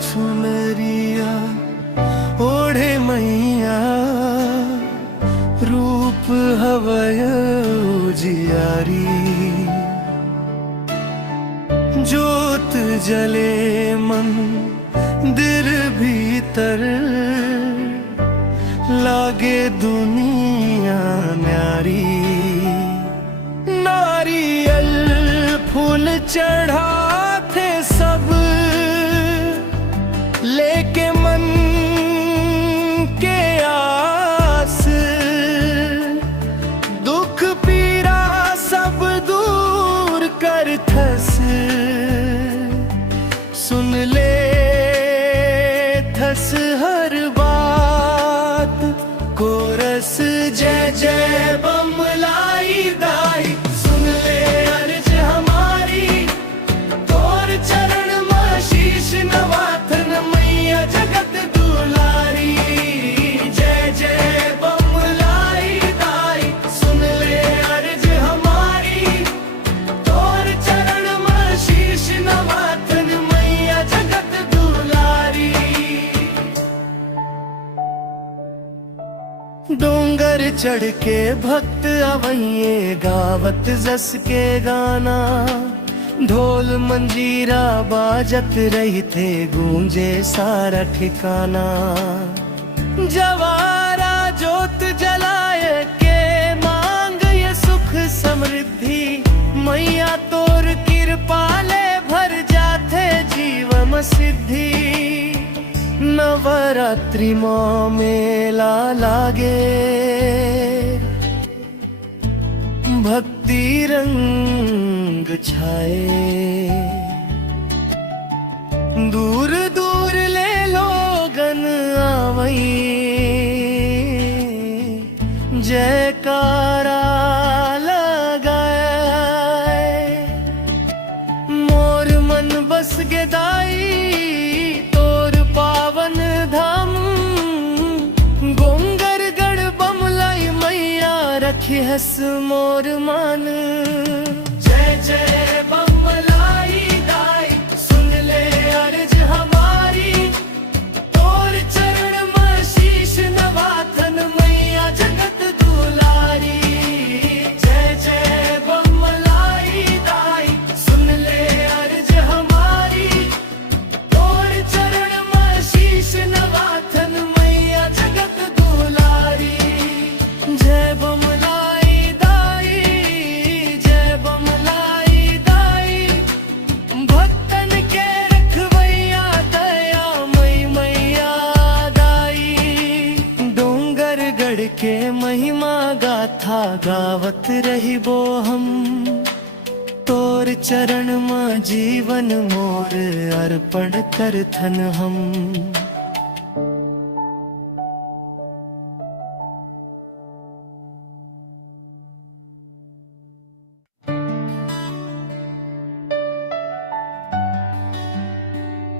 चुनरिया ओढ़े मैया रूप हवय जियारी। जोत जले मंदिर भीतर लागे दुनिया न्यारी। नारियल फूल चढ़ाते सब लेके मन के आस। दुख पीड़ा सब दूर कर थस सुन ले थस हर बात। कोरस जय जय बमलाई दाई सुन ले अर्ज हमारी। तोर चरण में शीश नवाथन मैया जगत दुलारी। जय जय बमलाई दाई सुन ले अर्ज हमारी। तोर चरण में शीश नवाथन मैया जगत दुलारी। डोंगर चढ़ के भक्त अवैये गावत जस के गाना। ढोल मंजीरा बाजत रही थे गूंजे सारा ठिकाना। जवारा जोत जलाए के मांग ये सुख समृद्धि। मैया तोर कृपा ले भर जाते जीवन सिद्धि। नवरात्रि माँ मेला लागे भक्ति रंग छाए। दूर दूर ले लोगन आवई जयकारा लगाए। मोर मन बस गेदाई तोर पावन धाम। गोंगरगढ़ बमलाई मैया रखी हस मोर मान। जय जय बमलाई दाई सुन ले अर्ज हमारी। तोर चरण में शीश नवाथन मैया जगत दुलारी। जय जय बमलाई दाई सुन ले अर्ज हमारी। तोर चरण में शीश नवाथन मैया जगत दुलारी। जय बमलाई दाई जय बमलाई दाई। भक्तन के रखवैया दया मई मैया दाई। डोंगरगढ़ के महिमा गाथा गावत रहिबो हम। तोर चरण में जीवन मोर अर्पण करथन हम।